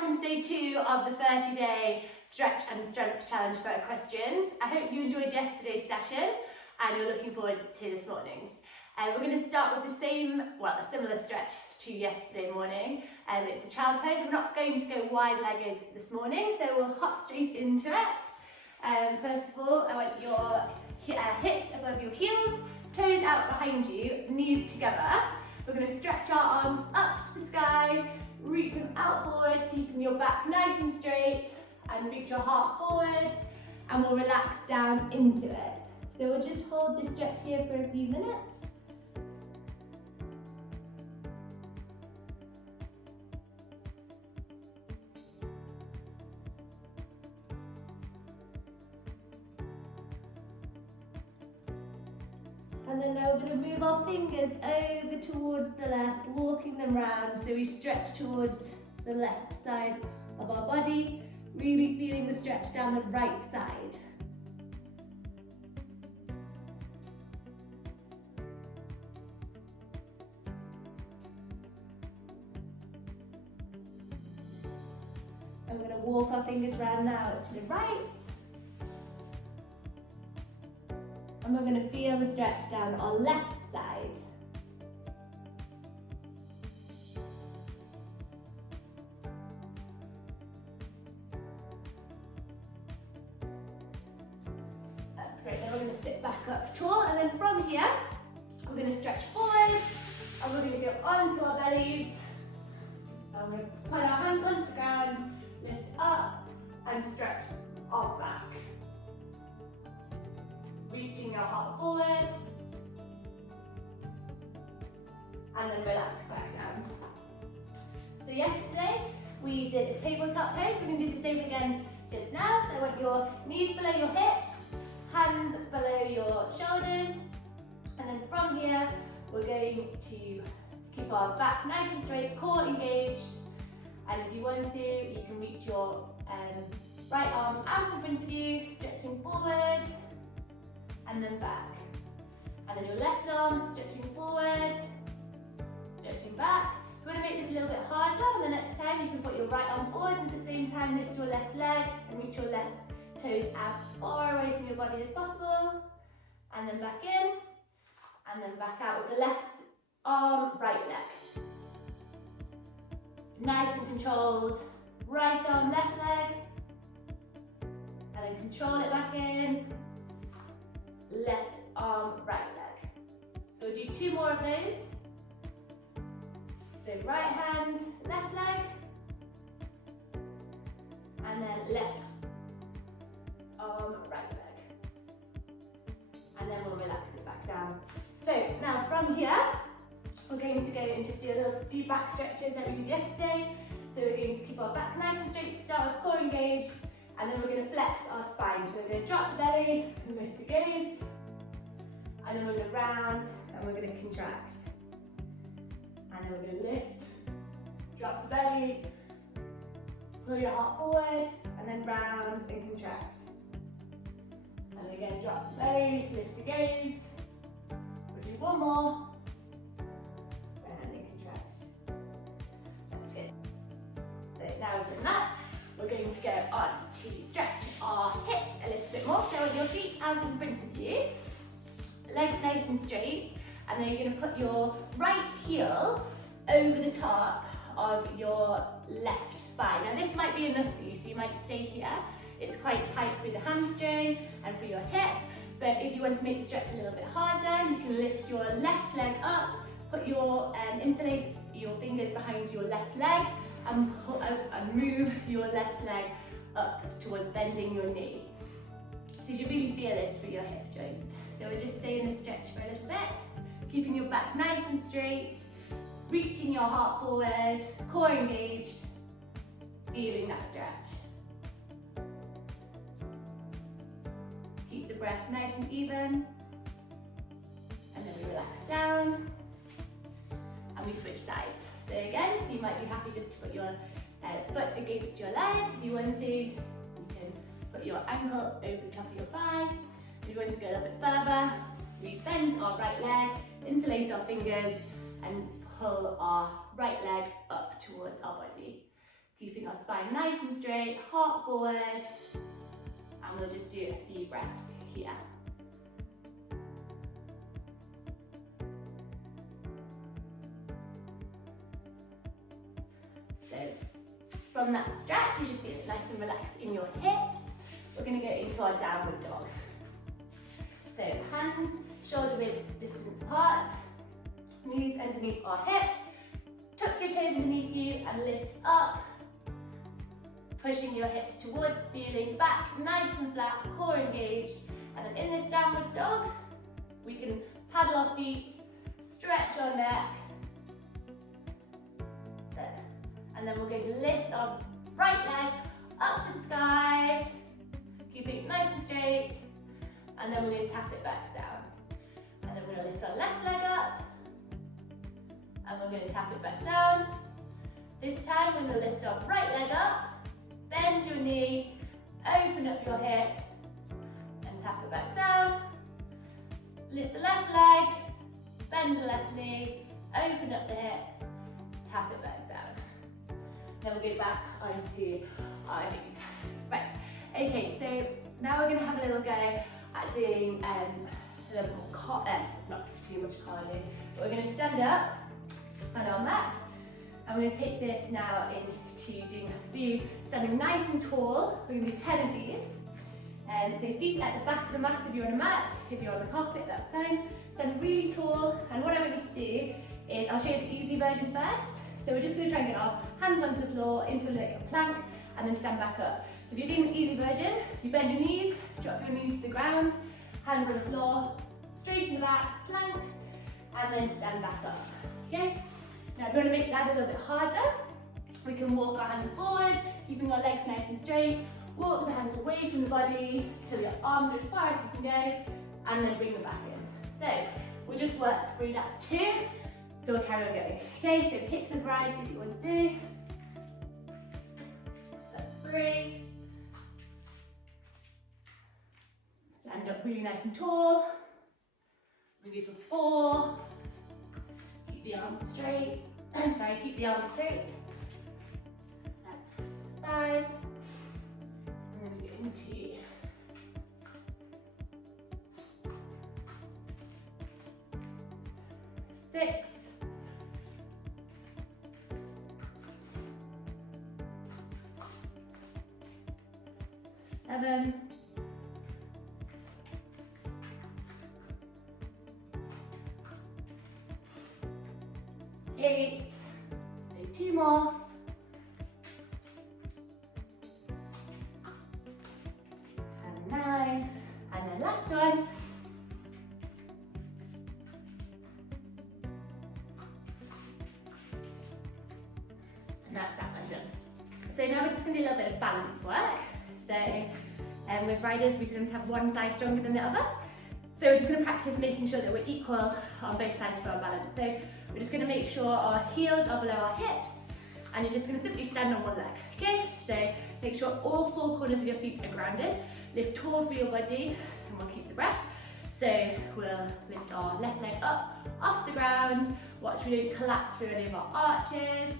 welcome to day 2 of the 30-day stretch and strength challenge for equestrians. I hope you enjoyed yesterday's session and you're looking forward to this morning's. We're going to start with the same, a similar stretch to yesterday morning. It's a child pose. We're not going to go wide-legged this morning, so we'll hop straight into it. First of all, I want your hips above your heels, toes out behind you, knees together. We're going to stretch our arms up to the sky, reach them out forward, keeping your back nice and straight, and reach your heart forwards, and we'll relax down into it. So we'll just hold this stretch here for a few minutes. And then now we're going to move our fingers over towards the left, walking them round so we stretch towards the left side of our body, really feeling the stretch down the right side. And we're going to walk our fingers round now to the right. And we're going to feel the stretch down our left side. That's great. Then we're going to sit back up tall, and then from here, we're going to stretch forward, and we're going to go onto our bellies. And we're going to put our hands onto the ground, lift up, and stretch our back. Reaching your heart forward, and then relax back down. So yesterday we did a tabletop pose. We're going to do the same again just now. So I want your knees below your hips, hands below your shoulders, and then from here we're going to keep our back nice and straight, core engaged, and if you want to, you can reach your right arm out in front of you, stretching forward, and then back. And then your left arm, stretching forward, stretching back. If you want to make this a little bit harder, the next time you can put your right arm forward and at the same time lift your left leg and reach your left toes as far away from your body as possible. And then back in, and then back out with the left arm, right leg. Nice and controlled, right arm, left leg, and then control it back in. Left arm, right leg. So we'll do 2 more of those. So right hand, left leg, and then left arm, right leg. And then we'll relax it back down. So now from here, we're going to go and just do a few back stretches that we did yesterday. So we're going to keep our back nice and straight to start with, core engaged. And then we're going to flex our spine. So we're going to drop the belly and lift the gaze. And then we're going to round and we're going to contract. And then we're going to lift, drop the belly, pull your heart forward, and then round and contract. And then again, drop the belly, lift the gaze. We'll do 1 more. And then contract. That's good. So now we've done that. We're going to go on to stretch our hips a little bit more. So with your feet out in front of you, legs nice and straight, and then you're going to put your right heel over the top of your left thigh. Now this might be enough for you, so you might stay here. It's quite tight through the hamstring and through your hip, but if you want to make the stretch a little bit harder, you can lift your left leg up, put your interlace your fingers behind your left leg, and pull out and move your left leg up towards bending your knee. So you should really feel this for your hip joints. So we'll just stay in the stretch for a little bit, keeping your back nice and straight, reaching your heart forward, core engaged, feeling that stretch. Keep the breath nice and even, and then we relax down, and we switch sides. So again, you might be happy just to put your foot against your leg. If you want to, you can put your ankle over the top of your thigh. If you want to go a little bit further, we bend our right leg, interlace our fingers, and pull our right leg up towards our body. Keeping our spine nice and straight, heart forward, and we'll just do a few breaths here. So from that stretch, you should feel it nice and relaxed in your hips. We're going to go into our downward dog. So hands shoulder width distance apart, knees underneath our hips, tuck your toes underneath you and lift up, pushing your hips towards the ceiling, back nice and flat, core engaged, and then in this downward dog, we can paddle our feet, stretch our neck, there. And then we're going to lift our right leg up to the sky, keeping it nice and straight, and then we're going to tap it back down. And then we're going to lift our left leg up, and we're going to tap it back down. This time we're going to lift our right leg up, bend your knee, open up your hip, and tap it back down. Lift the left leg, bend the left knee, open up the hip, tap it back down. Then we'll go back onto our knees. Right, okay, so now we're going to have a little go at doing a little more, it's not too much cardio, but we're going to stand up on our mat, and we're going to take this now into doing a few, standing nice and tall. We're going to do 10 of these. So feet at the back of the mat if you're on a mat, if you're on the carpet, that's fine. Stand really tall, and what I want you to do is, I'll show you the easy version first. So we're just going to try and get our hands onto the floor into like a plank, and then stand back up. So if you're doing the easy version, you bend your knees, drop your knees to the ground, hands on the floor, straight in the back, plank, and then stand back up, okay? Now if you want to make that a little bit harder, we can walk our hands forward, keeping our legs nice and straight, walk the hands away from the body till your arms are as far as you can go, and then bring them back in. So we'll just work through, that's 2, so we'll carry on going. Okay, so pick the variety that you want to do. That's 3. Stand up really nice and tall. Maybe for 4. Keep the arms straight. Sorry, keep the arms straight. That's 5. And then we go into 6. 7. 8. So 2 more. 9. And then last one. And that's that one done. So now we're just going to do a little bit of balance work. So with riders, we sometimes have one side stronger than the other. So we're just going to practice making sure that we're equal on both sides for our balance. So we're just going to make sure our heels are below our hips, and you're just going to simply stand on one leg. Okay? So make sure all 4 corners of your feet are grounded. Lift tall through your body, and we'll keep the breath. So we'll lift our left leg up off the ground. Watch we don't collapse through any of our arches.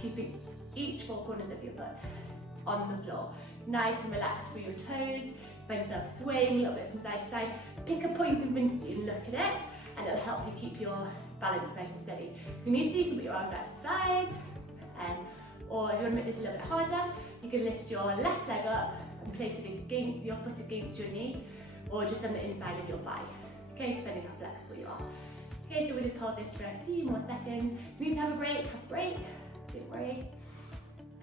Keeping each 4 corners of your foot on the floor. Nice and relaxed through your toes. Find yourself swaying a little bit from side to side. Pick a point in front of you and look at it, and it'll help you keep your balance nice and steady. If you need to, you can put your arms out to the side, or if you want to make this a little bit harder, you can lift your left leg up and place it against your foot against your knee, or just on the inside of your thigh. Okay, depending how flexible you are. Okay, so we'll just hold this for a few more seconds. If you need to have a break, don't worry.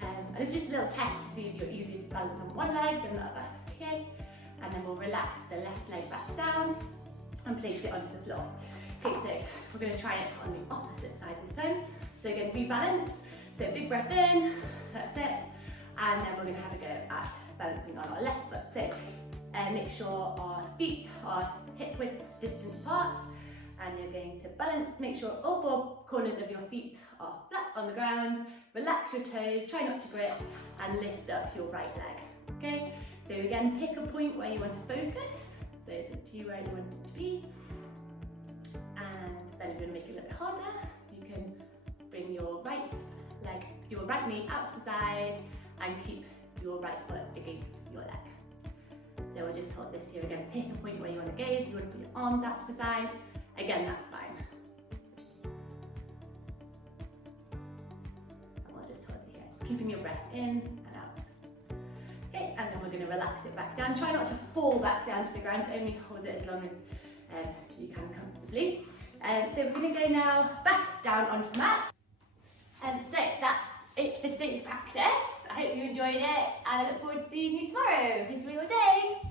And it's just a little test to see if you're easier to balance on one leg than the other. Okay, and then we'll relax the left leg back down and place it onto the floor. Okay, so we're going to try it on the opposite side this time. So again, rebalance. So big breath in, that's it. And then we're going to have a go at balancing on our left foot. So make sure our feet are hip width distance apart, and you're going to balance. Make sure all 4 corners of your feet are flat on the ground. Relax your toes, try not to grip, and lift up your right leg. Okay, so again, pick a point where you want to focus. So it's up to you where you want it to be. And then if you want to make it a little bit harder, you can bring your right right knee out to the side and keep your right foot against your leg. So we'll just hold this here again, pick a point where you want to gaze. If you want to put your arms out to the side, again, that's fine. And we'll just hold it here, just keeping your breath in and out. Okay, and then we're going to relax it back down. Try not to fall back down to the ground, so only hold it as long as you can comfortably. So we're going to go now back down onto the mat. So that's it for today's practice. I hope you enjoyed it, and I look forward to seeing you tomorrow. Enjoy your day.